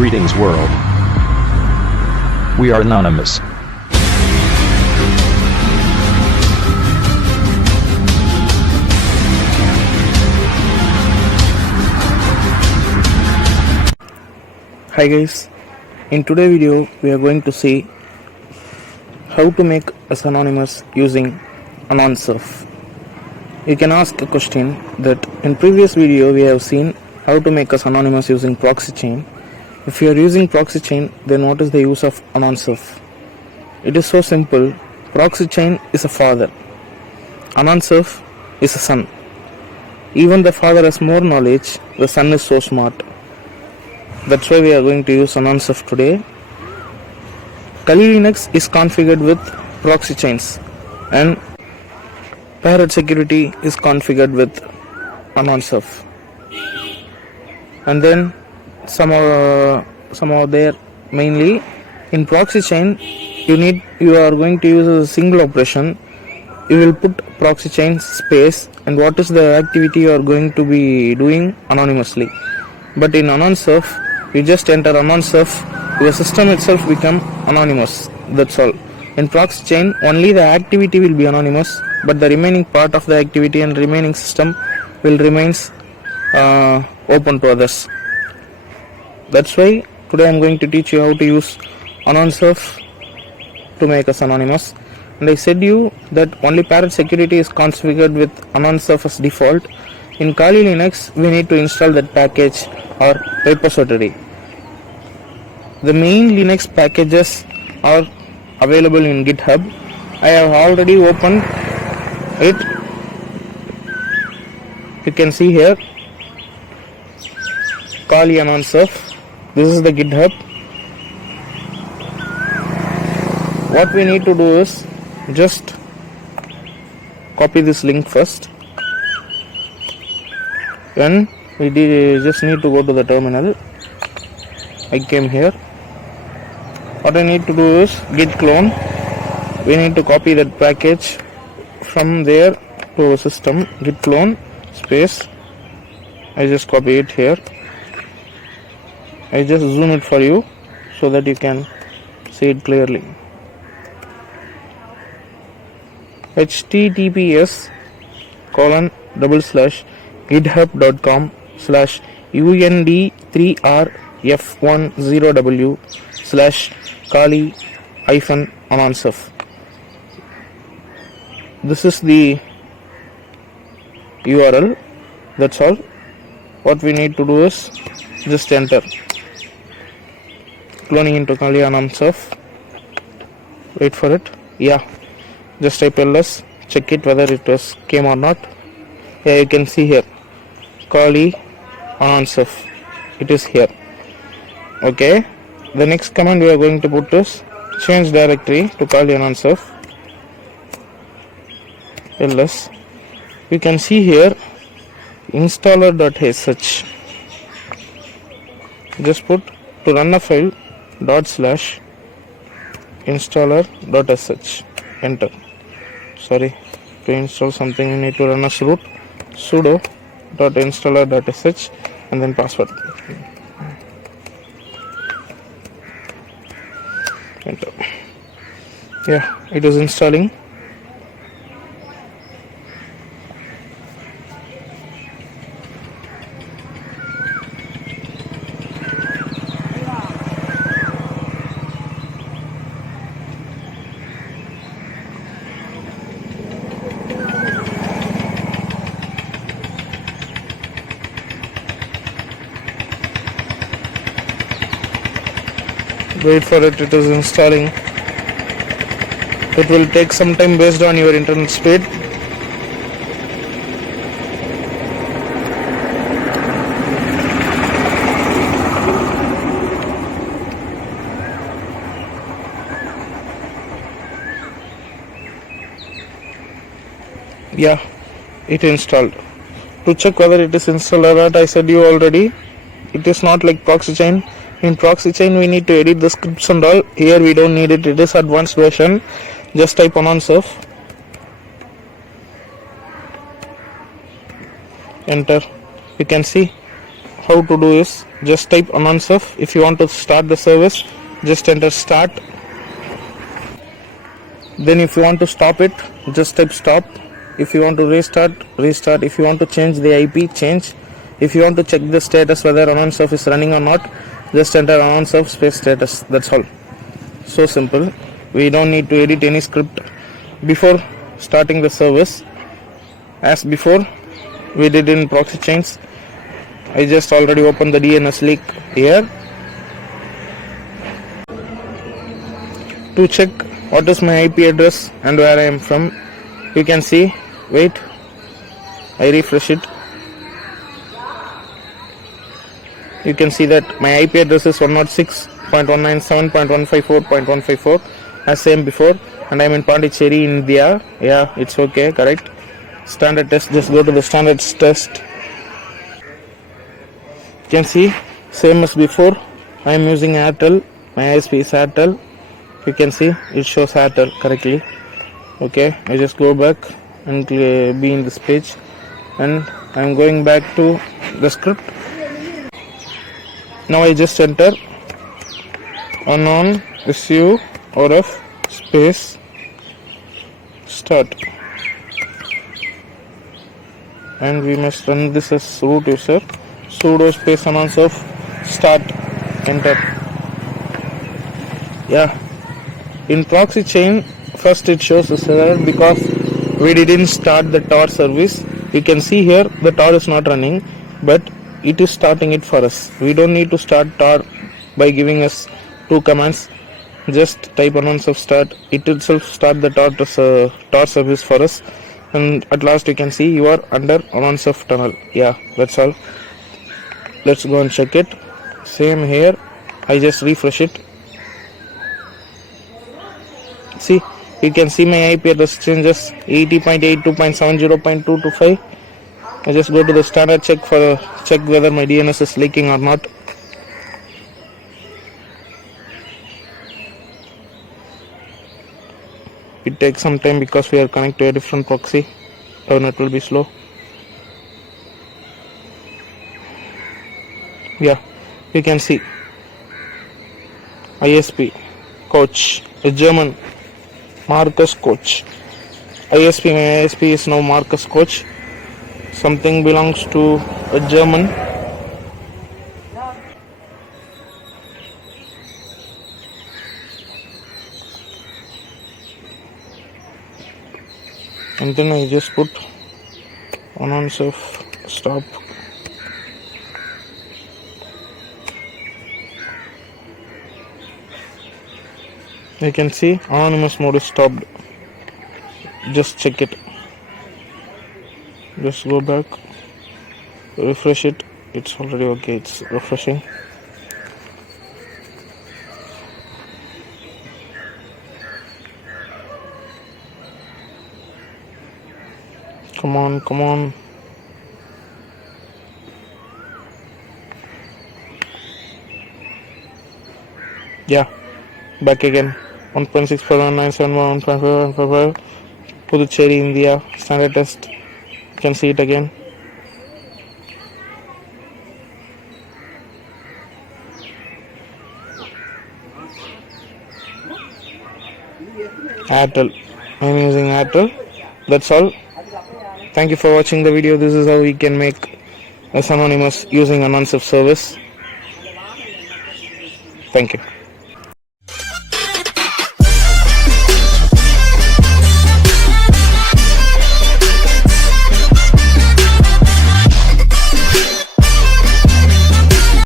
Greetings world. We are anonymous. Hi guys, in today's video we are going to see how to make us anonymous using AnonSurf. You can ask a question that in previous video we have seen how to make us anonymous using proxy chain. If you are using proxy chain, then what is the use of AnonSurf? It is so simple. Proxy chain is a father. AnonSurf is a son. Even the father has more knowledge, the son is so smart. That's why we are going to use AnonSurf today. Kali Linux is configured with proxy chains and Parrot security is configured with AnonSurf. And then somehow there mainly in proxy chain you are going to use a single operation. You will put proxy chain space and what is the activity you are going to be doing anonymously. But in AnonSurf you just enter AnonSurf, your system itself become anonymous. That's all. In proxy chain only the activity will be anonymous, but the remaining part of the activity and remaining system will remains open to others. That's why today I am going to teach you how to use AnonSurf to make us anonymous. And I said you that only Parrot security is configured with AnonSurf as default. In Kali Linux we need to install that package or repository. The main Linux packages are available in GitHub. I have already opened it. You can see here Kali AnonSurf. This is the GitHub. What we need to do is just copy this link first. Then we just need to go to the terminal. I came here. What I need to do is git clone. We need to copy that package from there to our system. Git clone space. I just copy it here. I just zoom it for you so that you can see it clearly. https://github.com/und3rf10w/kali-AnonSurf. This is the URL. That's all. What we need to do is just enter. Cloning into Kali AnonSurf. Wait for it. Yeah. Just type ls, check it whether it was came or not. Yeah, you can see here Kali AnonSurf. It is here. Okay. The next command we are going to put is change directory to Kali AnonSurf. ls. You can see here installer.sh. Just put to run a file /installer.sh. Enter. Sorry, to install something you need to run as root sudo.installer.sh and then password. Enter. Yeah, it is installing. Wait for it, it is installing. It will take some time based on your internet speed. Yeah, it installed. To check whether it is installed or not, I said you already, it is not like proxy chain. In proxy chain we need to edit the scripts and all. Here we don't need it. It is advanced version. Just type AnonSurf. Enter. You can see how to do is just type anonsuf. If you want to start the service, just enter start. Then if you want to stop it, just type stop. If you want to restart, restart. If you want to change the IP, change. If you want to check the status whether anonsuf is running or not, just enter anonsuf space status. That's all. So simple. We don't need to edit any script before starting the service. As before we did in proxy chains, I just already opened the DNS leak here. To check what is my IP address and where I am from, you can see, wait, I refresh it. You can see that my IP address is 106.197.154.154 as same before, and I am in Pondicherry, India. Yeah, it's okay, correct. Standard test, just go to the standards test. You can see same as before. I am using Airtel. My ISP is Airtel. You can see it shows Airtel correctly. Okay, I just go back and be in this page, and I am going back to the script. Now I just enter unknown su orf space start, and we must run this as root user. Sudo space anonsuf start, enter. Yeah, in proxy chain first it shows this error because we didn't start the Tor service. You can see here the Tor is not running, but it is starting it for us. We don't need to start Tor by giving us two commands. Just type anonsuf start, it itself start the Tor service for us, and at last you can see you are under anonsuf tunnel. Yeah, that's all. Let's go and check it. Same here, I just refresh it. See, you can see my IP address changes 80.82.70.225. I just go to the standard check whether my DNS is leaking or not. It takes some time because we are connected to a different proxy. Our net will be slow. Yeah, you can see ISP Coach, a German, Marcus Coach. My ISP is now Marcus Coach. Something belongs to a German. And then I just put anonsuf stop. You can see anonymous mode is stopped. Just check it. Just go back, refresh it. It's already okay, it's refreshing. Come on, come on. Yeah, back again. 1.641971155 Puducherry, India. Standard test. You can see it again. Airtel. I am using Airtel. That's all. Thank you for watching the video. This is how we can make us anonymous using anonsuf service. Thank you.